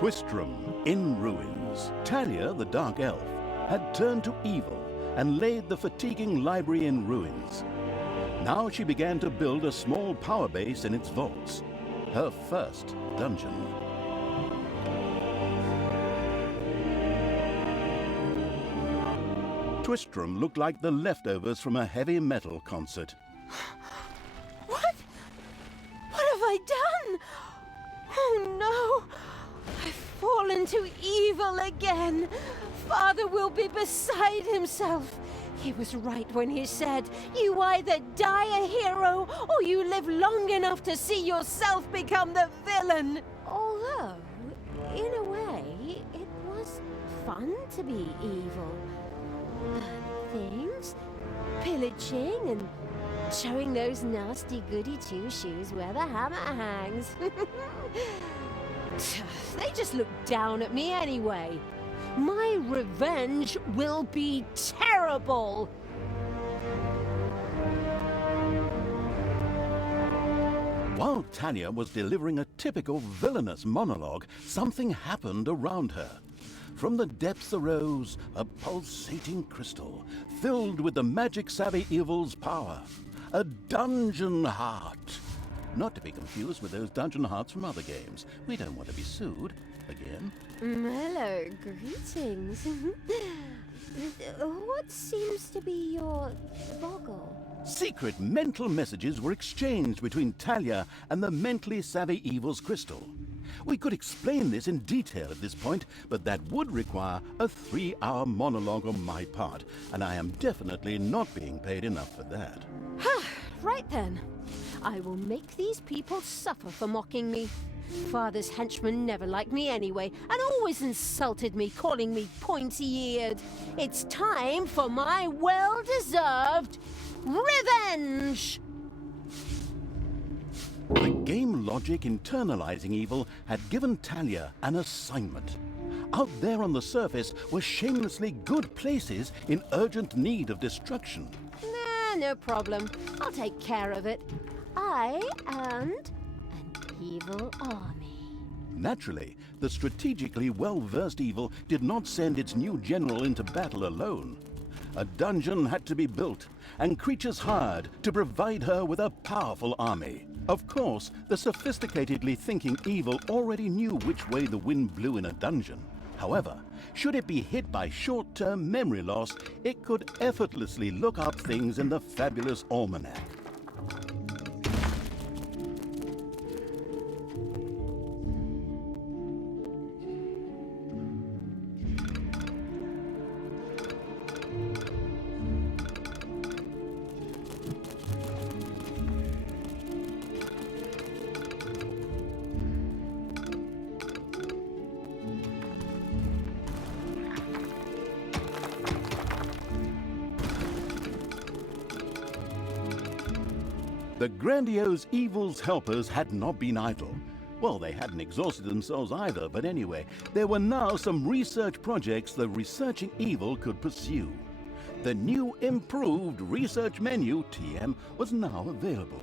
Twistram in ruins. Talia, the Dark Elf, had turned to evil and laid the fatiguing library in ruins. Now she began to build a small power base in its vaults. Her first dungeon. Twistram looked like the leftovers from a heavy metal concert. What? What have I done? Oh no! I've fallen to evil again. Father will be beside himself. He was right when he said, you either die a hero or you live long enough to see yourself become the villain. Although, in a way, it was fun to be evil. Things, pillaging and showing those nasty goody two-shoes where the hammer hangs. They just look down at me anyway. My revenge will be terrible! While Talia was delivering a typical villainous monologue, something happened around her. From the depths arose a pulsating crystal, filled with the magic-savvy evil's power. A dungeon heart. Not to be confused with those dungeon hearts from other games. We don't want to be sued again. Hello, greetings. What seems to be your boggle? Secret mental messages were exchanged between Talia and the mentally savvy evil's crystal. We could explain this in detail at this point, but that would require a 3-hour monologue on my part, and I am definitely not being paid enough for that. Right then. I will make these people suffer for mocking me. Father's henchmen never liked me anyway, and always insulted me, calling me pointy-eared. It's time for my well-deserved revenge! The game logic internalizing evil had given Talia an assignment. Out there on the surface were shamelessly good places in urgent need of destruction. Nah, no problem. I'll take care of it. I and an evil army. Naturally, the strategically well-versed evil did not send its new general into battle alone. A dungeon had to be built, and creatures hired to provide her with a powerful army. Of course, the sophisticatedly thinking evil already knew which way the wind blew in a dungeon. However, should it be hit by short-term memory loss, it could effortlessly look up things in the fabulous almanac. The grandiose evil's helpers had not been idle. Well, they hadn't exhausted themselves either, but anyway, there were now some research projects the researching evil could pursue. The new improved research menu, TM, was now available.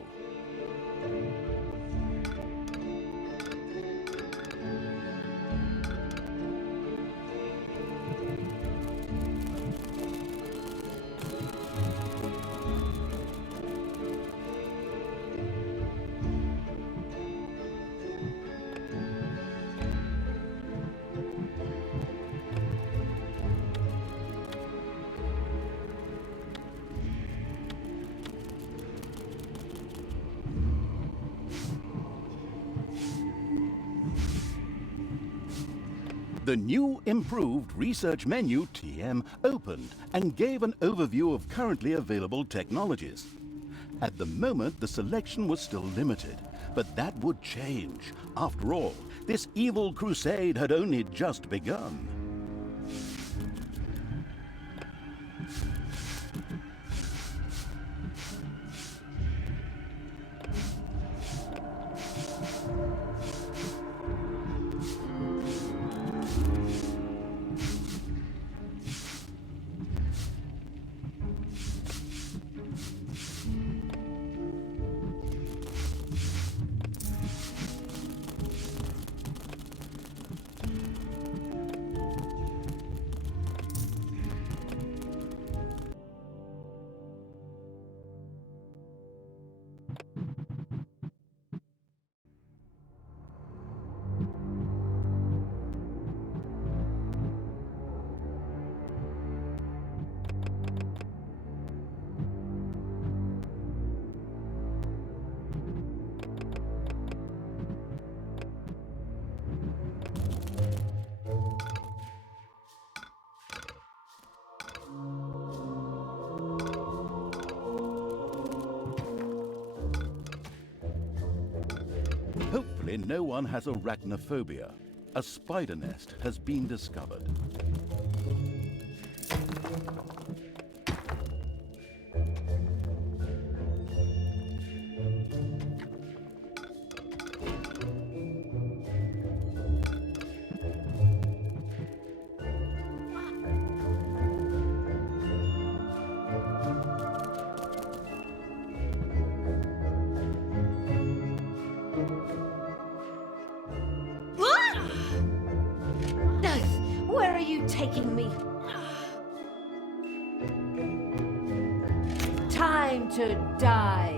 The new improved research menu, TM, opened and gave an overview of currently available technologies. At the moment, the selection was still limited, but that would change. After all, this evil crusade had only just begun. Thankfully, no one has arachnophobia. A spider nest has been discovered. Where are you taking me? Time to die.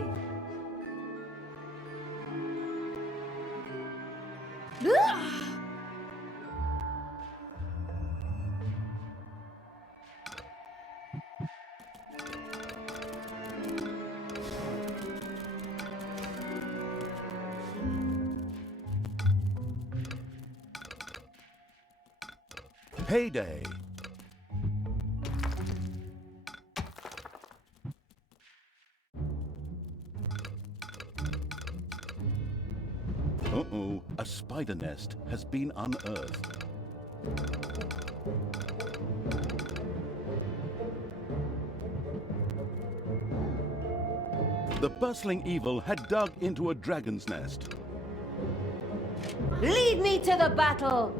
Payday! Uh-oh, a spider nest has been unearthed. The bustling evil had dug into a dragon's nest. Lead me to the battle!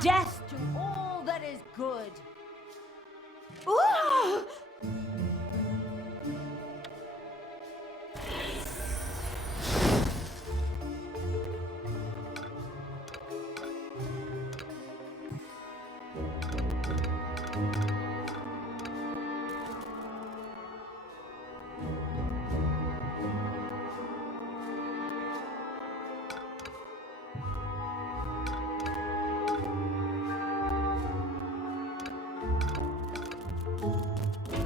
Death to all that is good. Ooh!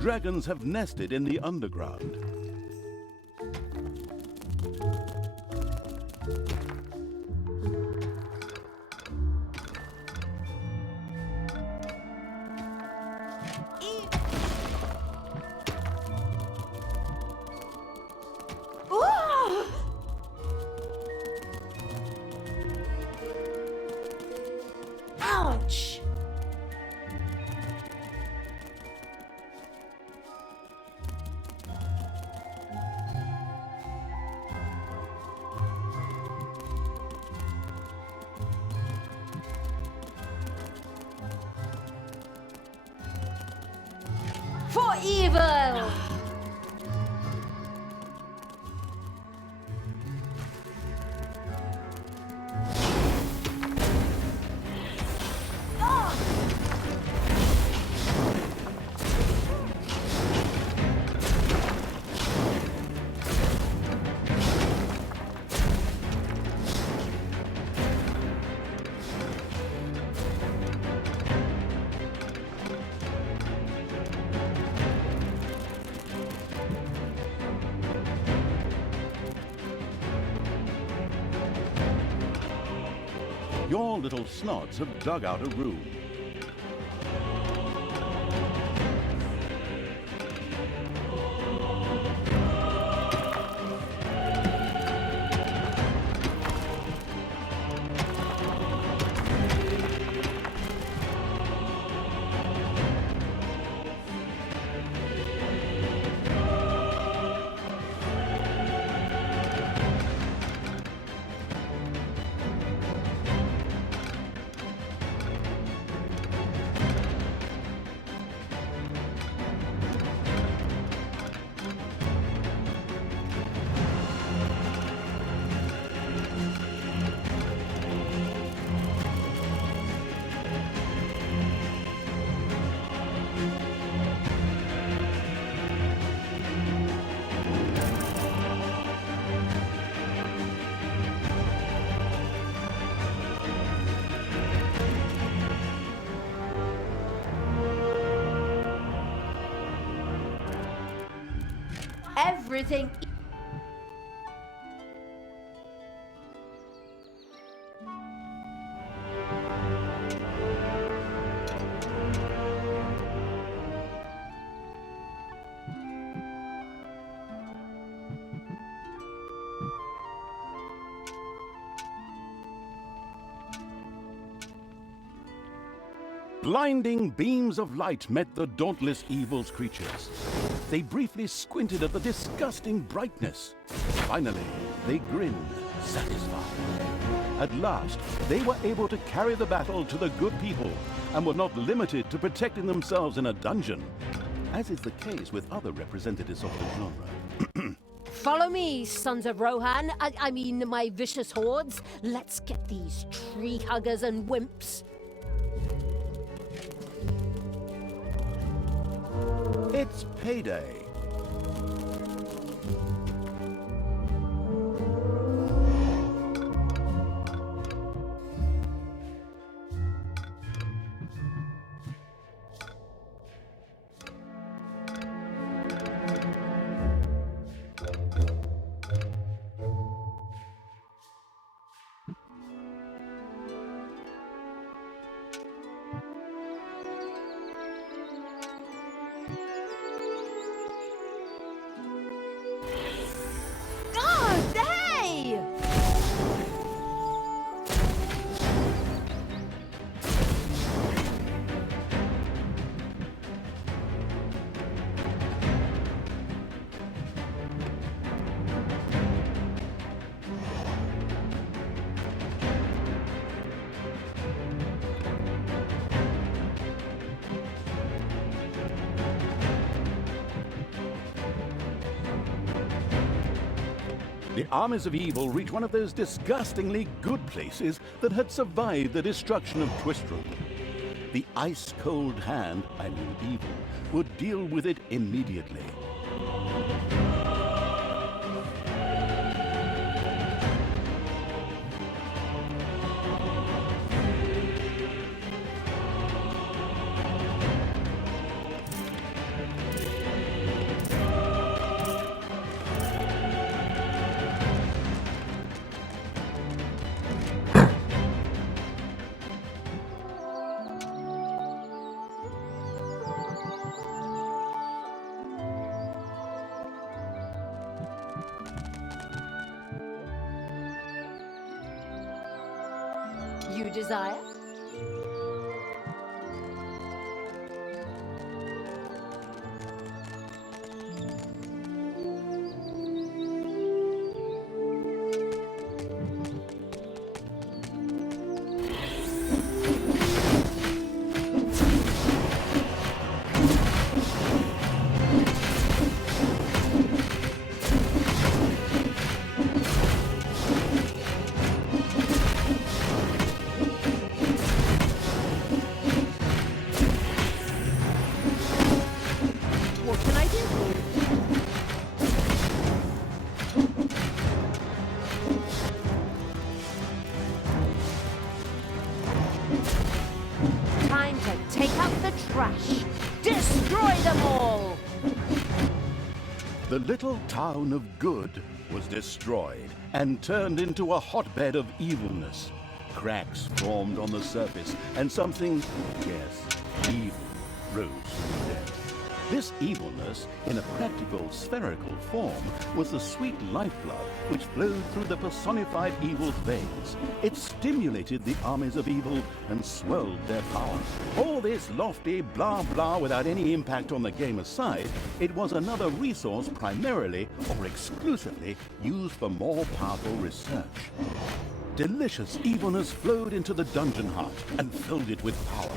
Dragons have nested in the underground. Ouch! For evil! your little snots have dug out a room. Everything. Blinding beams of light met the dauntless evil's creatures. They briefly squinted at the disgusting brightness. Finally, they grinned, satisfied. At last, they were able to carry the battle to the good people and were not limited to protecting themselves in a dungeon, as is the case with other representatives of the genre. Follow me, sons of Rohan. I mean, my vicious hordes. Let's get these tree huggers and wimps. It's payday. The armies of evil reached one of those disgustingly good places that had survived the destruction of Twistram. The ice-cold hand, I mean evil, would deal with it immediately. You desire? Time to take out the trash. Destroy them all! The little town of Good was destroyed and turned into a hotbed of evilness. cracks formed on the surface, and something, yes, evil, rose from depth. This evilness, in a practical spherical form, was the sweet lifeblood which flowed through the personified evil's veins. It stimulated the armies of evil and swelled their power. All this lofty blah blah without any impact on the game aside, it was another resource primarily or exclusively used for more powerful research. Delicious evilness flowed into the dungeon heart and filled it with power.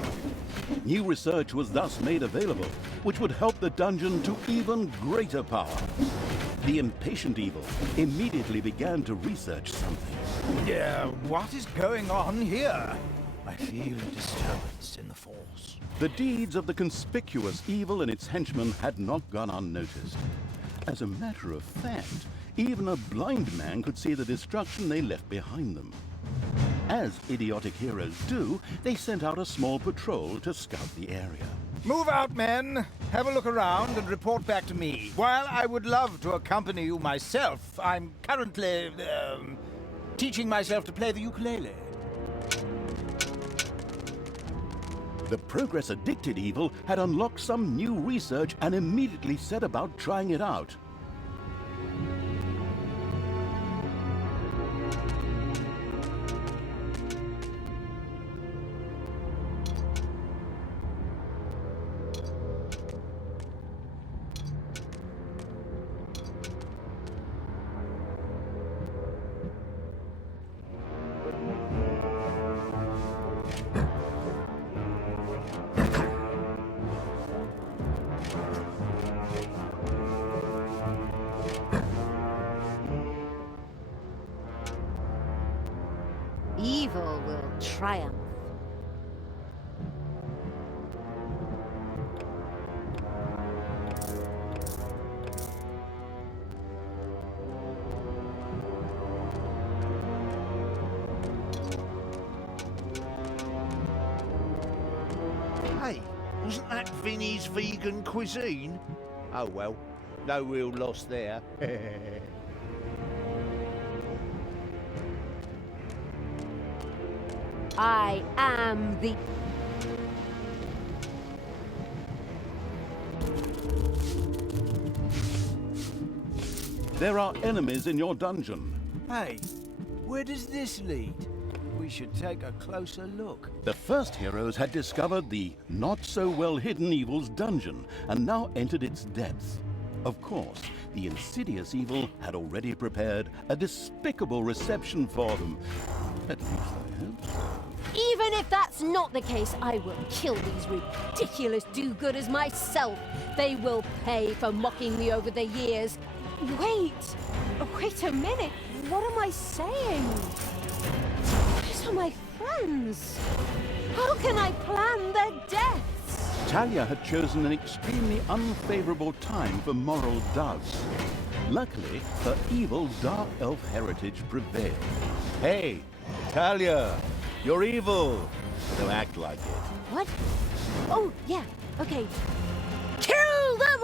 New research was thus made available, which would help the dungeon to even greater power. The impatient evil immediately began to research something. What is going on here? I feel a disturbance in the force. The deeds of the conspicuous evil and its henchmen had not gone unnoticed. As a matter of fact, even a blind man could see the destruction they left behind them. As idiotic heroes do, they sent out a small patrol to scout the area. Move out, men. Have a look around and report back to me. While I would love to accompany you myself, I'm currently, teaching myself to play the ukulele. The progress-addicted evil had unlocked some new research and immediately set about trying it out. Evil will triumph. Hey, wasn't that Vinny's vegan cuisine? Oh well, no real loss there. I am the... There are enemies in your dungeon. Hey, where does this lead? We should take a closer look. The first heroes had discovered the not-so-well-hidden evil's dungeon and now entered its depths. Of course, the insidious evil had already prepared a despicable reception for them. At least I hope so. Even if that's not the case, I will kill these ridiculous do-gooders myself. They will pay for mocking me over the years. Wait a minute. What am I saying? These are my friends. How can I plan their deaths? Talia had chosen an extremely unfavorable time for moral doubts. Luckily, her evil dark elf heritage prevailed. Hey, Talia, you're evil. Don't act like it. What? Oh, yeah, okay. Kill them